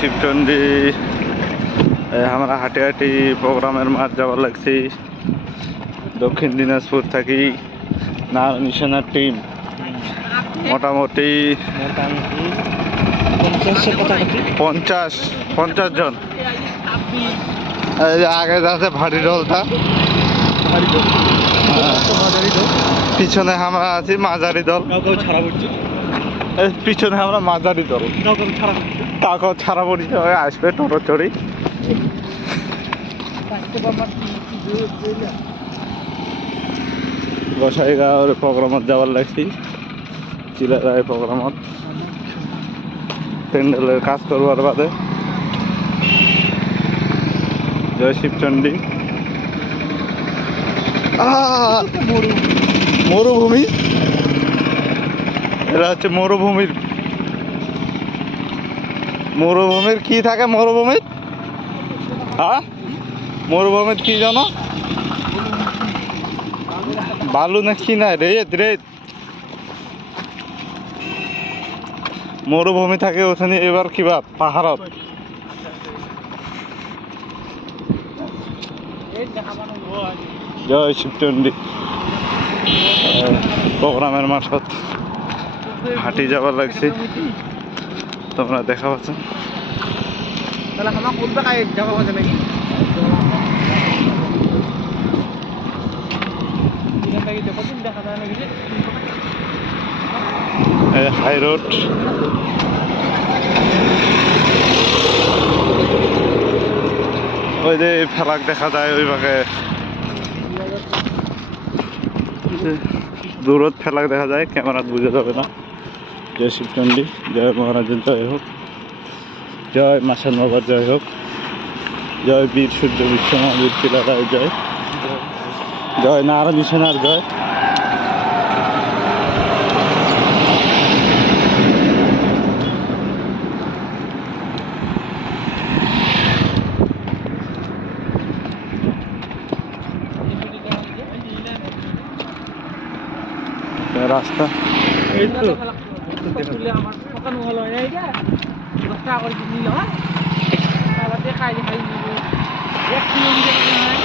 শিবচন্ডী। আমরা হাঁটি হাঁটি প্রোগ্রামের মাঠ যাওয়ার লাগছি। দক্ষিণ দিনাজপুর থাকি। না মিশনের টিম মোটামুটি পঞ্চাশ পঞ্চাশ জন। আগে যাচ্ছে ভারী দলটা। পিছনে আমরা আছি মাঝারি দল। পিছনে আমরা মাঝারি দল। তাকেও ছাড়া পড়ি সবাই আসবে টোটো চড়ি। গোসাইগাঁওর প্রোগ্রামত যাবার লাগছি, চিলারায় প্রোগ্রামত। প্যান্ডেলের কাজ করবার বাদে। জয় শিবচণ্ডী! মরুভূমি? এটা হচ্ছে মরুভূমির মরুভূমির কি থাকে মরুভূমির? হ্যাঁ? মরুভূমির কি জানো? বালু না কি না? রেত রেত। মরুভূমি থাকে ওখানে, এবার কিবা পাহাড়ত। জয় শিবচণ্ডী প্রোগ্রামের মাঠত হাঁটি যাবার লাগছে। যাওয়া হবে দেখা যায় নাকি হাই রোড ওই যে ফেলাক দেখা যায় ওই ভাগে দূরত ফেলাক দেখা যায় ক্যামেরাত বুঝে যাবে না। জয় শিবচণ্ডী জয় মহারাজের জয় হোক। জয় মাসান বাবার জয় হোক। জয় বীর সূর্য বিশ্বমহাবীর শিলারায় জয়। জয় নারায়ণ সেনার জয়। রাস্তা। এই আমার সকাল হলো এই যে দশটা করে নিল হ্যাঁ তারপর দেখাই দেখাই এক কিলোমিটার হয়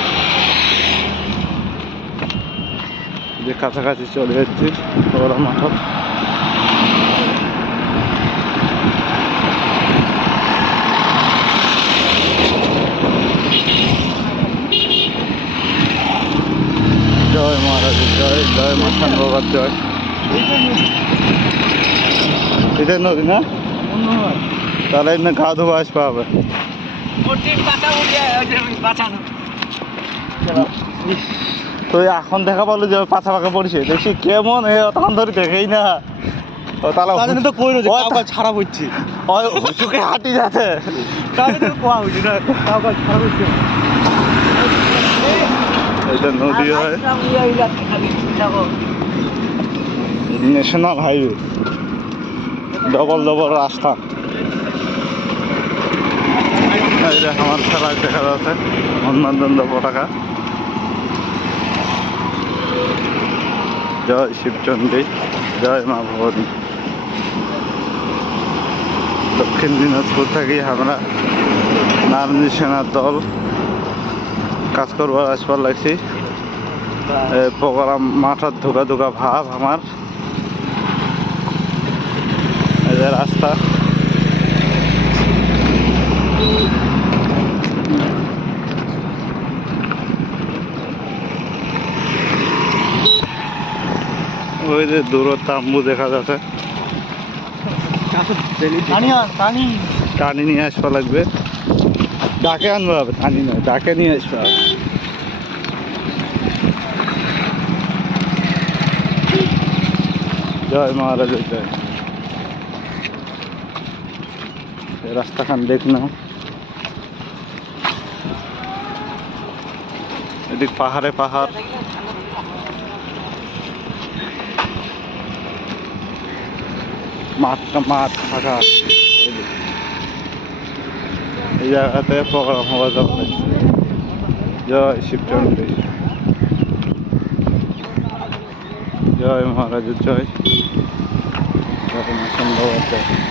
যে কাছাকাছি চলে যাচ্ছি ওরা মাঠত। জয় মহারাজের জয় জয় মাথান বাবার জয়। এটা নদী না? তাহলে গা ধোয়া বাঁচানো তো এখন দেখা পারল যে পাছা পাকা পড়ছে। দেখছি কেমন এ তখন ধরে দেখেই না। ও তাহলে তো কইলো যে ছাড়া পড়ছে। ওই হুচুকে হাঁটি যাচ্ছে। কোয়া না? ছাড়া এটা নদী হয়। ন্যাশনাল হাইওয়ে ডবল ডবল রাস্তা। আমার খেলা দেখা যাচ্ছে হনুমানচন্দ্র পতাকা জয় শিবচণ্ডী জয় মা ভবানী। দক্ষিণ দিনাজপুর থেকে আমরা নারনী সেনার দল কাজ করবার আসবার লাগছি প্রোগ্রাম মাঠত ধোকা ধোকা ভাব আমার। যে রাস্তা। ওই যে দূরত তাম্বু দেখা যাচ্ছে। টানি নিয়ে আসবা লাগবে। ডাকে আনব হবে টানি নয় ডাকে নিয়ে আসবা হবে। জয় মহারাজের জয় এই রাস্তাখান দেখ না এদিক পাহাড়ে পাহাড়। মাঠটা মাঠ, ফাঁকা। এই জায়গাতে প্রোগ্রাম হওয়া যাবে। জয় শিবচন্ডী। জয় মহারাজের জয়। মা সন্ধ্যা